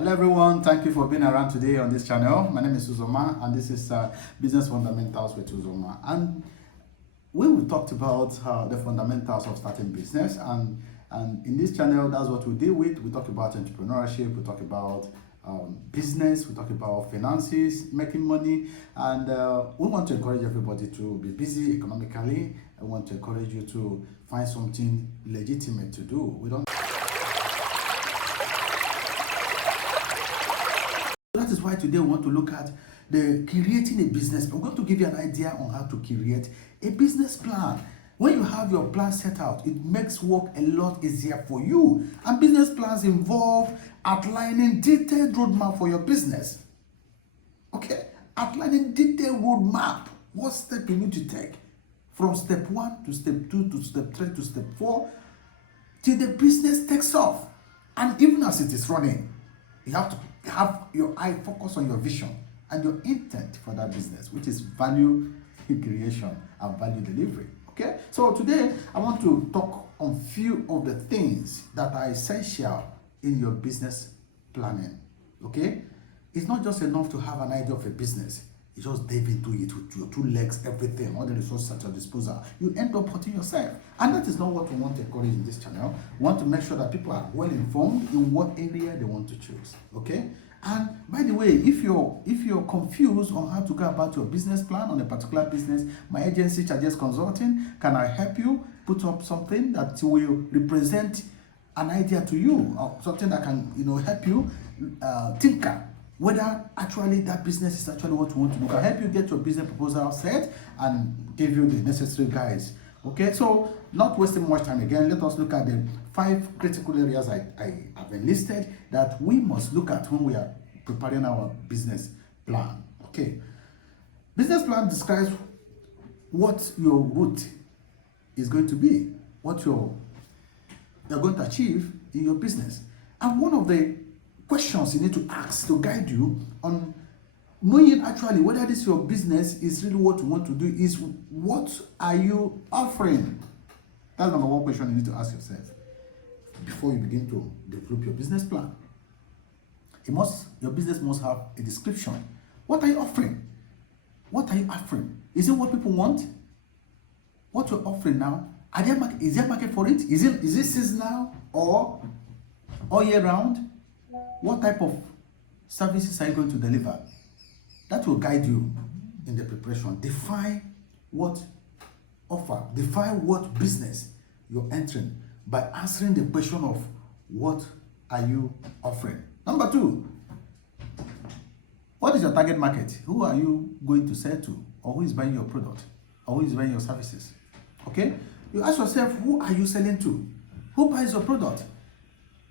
Hello everyone, thank you for being around today on this channel. My name is Uzoma and this is Business Fundamentals with Uzoma. And we talked about the fundamentals of starting business, and in this channel that's what we deal with. We talk about entrepreneurship, we talk about business, we talk about finances, making money, and we want to encourage everybody to be busy economically. I want to encourage you to find something legitimate to do. We don't. That is why today we want to look at the creating a business. I'm going to give you an idea on how to create a business plan. When you have your plan set out, it makes work a lot easier for you. And business plans involve outlining detailed roadmap for your business. Okay? Outlining detailed roadmap. What step you need to take from step 1 to step 2 to step 3 to step 4 till the business takes off. And even as it is running, you have to have your eye focus on your vision and your intent for that business, which is value creation and value delivery. Okay, so today I want to talk on few of the things that are essential in your business planning. Okay, it's not just enough to have an idea of a business. You just dive into it with your 2 legs, everything, all the resources at your disposal. You end up hurting yourself, and that is not what we want to encourage in this channel. We want to make sure that people are well informed in what area they want to choose. Okay. And by the way, if you're confused on how to go about your business plan on a particular business, my agency Charges Consulting, can I help you put up something that will represent an idea to you, or something that can help you tinker whether actually that business is actually what you want to do. Can help you get your business proposal set and give you the necessary guides. Okay, so not wasting much time again, let us look at the 5 critical areas I have enlisted that we must look at when we are preparing our business plan. Okay, business plan describes what your route is going to be, what you're going to achieve in your business. And one of the questions you need to ask to guide you on knowing actually whether this your business is really what you want to do is, what are you offering? That's number 1 question you need to ask yourself before you begin to develop your business plan. Your business must have a description. What are you offering? What are you offering? Is it what people want? What you're offering now? Is there a market for it? Is it seasonal or all year round? What type of services are you going to deliver? That will guide you in the preparation. Define what offer, define what business you're entering by answering the question of what are you offering. Number 2, what is your target market? Who are you going to sell to, or who is buying your product, or who is buying your services? Okay, you ask yourself, who are you selling to? Who buys your product?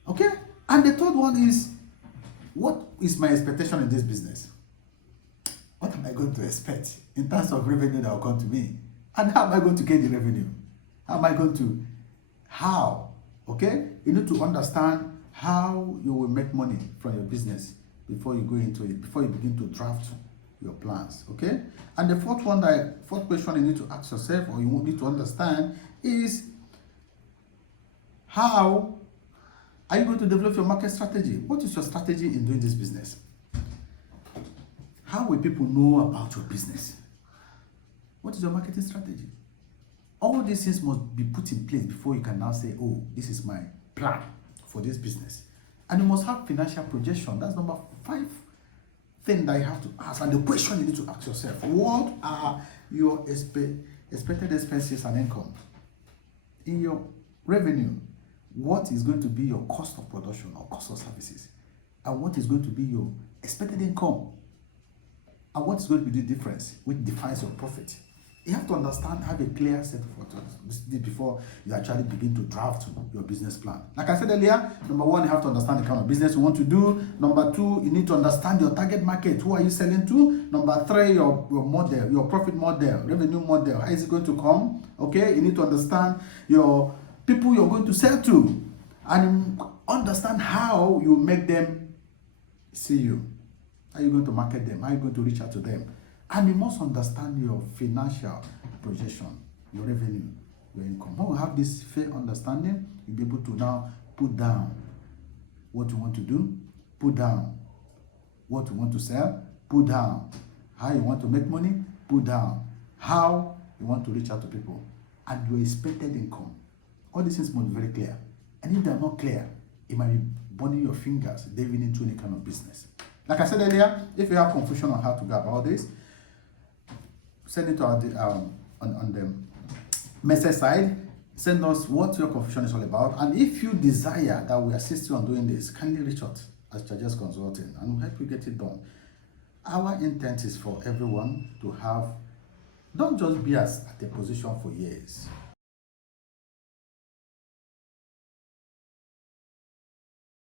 Okay, and the 3rd one is, what is my expectation in this business? What am I going to expect in terms of revenue that will come to me? And how am I going to get the revenue? How? Okay? You need to understand how you will make money from your business before you go into it, before you begin to draft your plans. Okay? And the 4th question you need to ask yourself, or you need to understand, is how are you going to develop your market strategy? What is your strategy in doing this business? How will people know about your business? What is your marketing strategy? All these things must be put in place before you can now say, oh, this is my plan for this business. And you must have financial projection. That's number 5 thing that you have to ask. And the question you need to ask yourself, what are your expected expenses and income? In your revenue, what is going to be your cost of production or cost of services? And what is going to be your expected income? And what is going to be the difference, which defines your profit? You have to understand, have a clear set of what before you actually begin to draft your business plan. Like I said earlier, number 1, you have to understand the kind of business you want to do. Number 2, you need to understand your target market. Who are you selling to? Number 3, your model, your profit model, revenue model. How is it going to come? Okay, you need to understand your people you're going to sell to, and understand how you make them see you. How are you going to market them? How are you going to reach out to them? And you must understand your financial projection, your revenue, your income. When you have this fair understanding, you'll be able to now put down what you want to do, put down what you want to sell, put down how you want to make money, put down how you want to reach out to people, and your expected income. All these things must be very clear. And if they're not clear, it might be burning your fingers diving into any kind of business. Like I said earlier, if you have confusion on how to go about this, send it to our on the message side. Send us what your confusion is all about. And if you desire that we assist you on doing this, kindly reach out as Charges Consulting and we'll help you get it done. Our intent is for everyone to have, don't just be at a position for years.